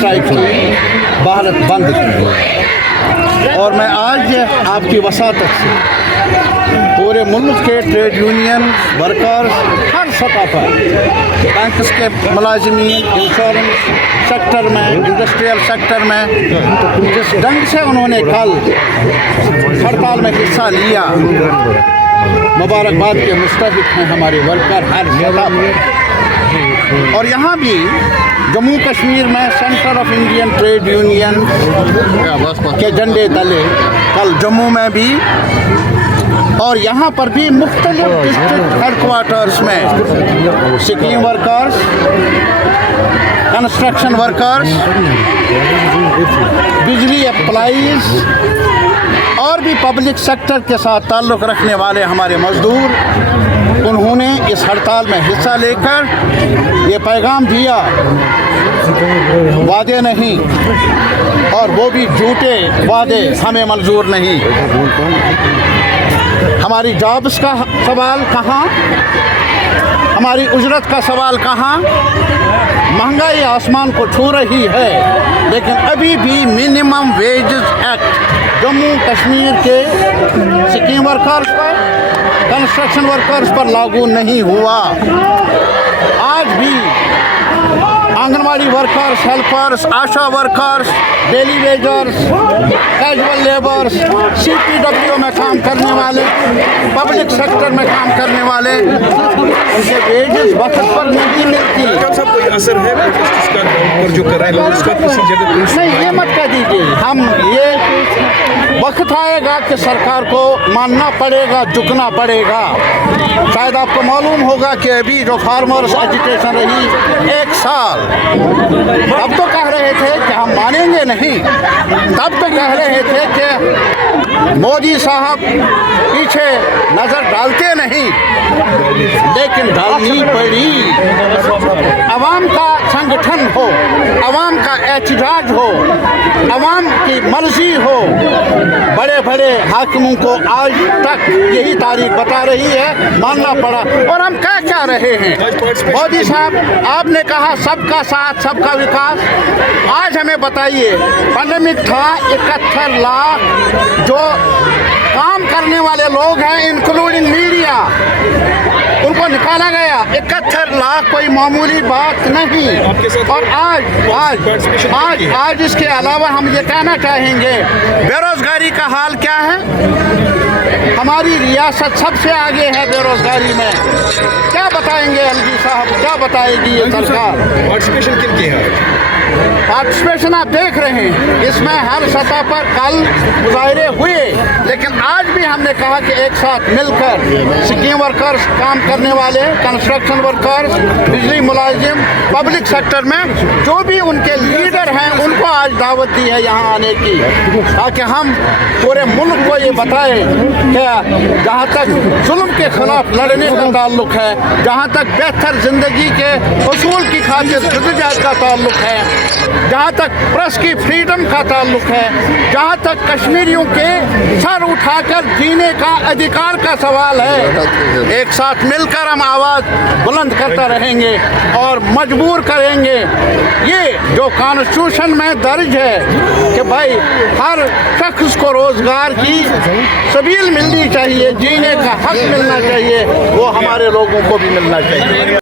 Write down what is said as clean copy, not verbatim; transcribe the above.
Strike की, भारत बंद की। और मैं आज आपकी वसातत से पूरे मुल्क के ट्रेड यूनियन वर्कर्स हर सतह पर, बैंक्स के मुलाजिमीन, इंश्योरेंस सेक्टर में, इंडस्ट्रियल सेक्टर में, जिस ढंग से उन्होंने कल हड़ताल में हिस्सा लिया, मुबारकबाद के मुस्तहिक हैं हमारे वर्कर हर सतह पर। और यहाँ भी जम्मू कश्मीर में centre of Indian trade union के झंडे तले कल जम्मू में भी और यहाँ पर भी मुख्तलिफ डिस्ट्रिक्ट हेडक्वार्टर्स में स्कीम वर्कर्स, कंस्ट्रक्शन वर्कर्स, बिजली एम्प्लॉइज और भी पब्लिक सेक्टर के साथ ताल्लुक़ रखने वाले हमारे मज़दूर, उन्होंने इस हड़ताल में हिस्सा लेकर ये पैगाम दिया, वादे नहीं, और वो भी झूठे वादे हमें मंजूर नहीं। हमारी जॉब्स का सवाल कहाँ, हमारी उजरत का सवाल कहाँ। महंगाई आसमान को छू रही है, लेकिन अभी भी minimum wages act Jammu Kashmir के स्कीम वर्कर्स पर, कंस्ट्रक्शन वर्कर्स पर लागू नहीं हुआ। आज भी anganwadi workers, helpers, ASHA workers, daily wagers, casual labours, CPW में काम करने वाले, पब्लिक सेक्टर में काम करने वाले, उनके वेजेस वक्त पर नहीं मिलती। कोई असर है इसका और जो कर रहे हैं उसका किसी जगह? नहीं, ये मत कह दीजिए। हम ये वक्त आएगा कि सरकार को मानना पड़ेगा, झुकना पड़ेगा। शायद आपको मालूम होगा कि अभी जो फार्मर्स एजिटेशन रही 1 साल, तब तो कह रहे थे कि हम मानेंगे नहीं, तब तो कह रहे थे कि मोदी साहब पीछे नज़र डालते नहीं, लेकिन डालनी पड़ी। अवाम का संगठन हो, अवाम का एहतजाज हो, अवाम की मर्जी हो, बड़े बड़े हाकिमों को आज तक यही तारीख बता रही है, मानना पड़ा। और हम कह क्या रहे हैं? मोदी साहब, आपने कहा सबका साथ सबका विकास। आज हमें बताइए, पैंडेमिक था, 71 लाख जो काम करने वाले लोग हैं, इंक्लूडिंग मीडिया, उनको निकाला गया। 71 लाख कोई मामूली बात नहीं। और आज इसके अलावा हम ये कहना चाहेंगे, बेरोजगारी का हाल क्या है? हमारी रियासत सबसे आगे है बेरोजगारी में। क्या बताएंगे एलजी साहब, क्या बताएगी ये सरकार? पार्टिसिपेशन किनकी है? पार्टिसिपेशन आप देख रहे हैं, इसमें हर सतह पर कल मुजाहरे हुए, लेकिन आज भी हमने कहा कि एक साथ मिलकर स्कीम वर्कर्स, काम करने वाले, कंस्ट्रक्शन वर्कर्स, बिजली मुलाजिम, पब्लिक सेक्टर में जो भी उनके लीडर हैं, उनको आज दावत दी है यहाँ आने की, ताकि हम पूरे मुल्क को ये बताएं कि जहाँ तक जुल्म के खिलाफ लड़ने का ताल्लुक है, जहाँ तक बेहतर ज़िंदगी के उसूल की खातिर जद्दोजहद का ताल्लुक है, जहाँ तक प्रेस की फ्रीडम का ताल्लुक है, जहाँ तक कश्मीरियों के सर उठाकर जीने का अधिकार का सवाल है, एक साथ मिलकर हम आवाज़ बुलंद करता रहेंगे और मजबूर करेंगे। ये जो कॉन्स्टिट्यूशन में दर्ज है कि भाई हर शख्स को रोज़गार की सबील मिलनी चाहिए, जीने का हक मिलना चाहिए, वो हमारे लोगों को भी मिलना चाहिए।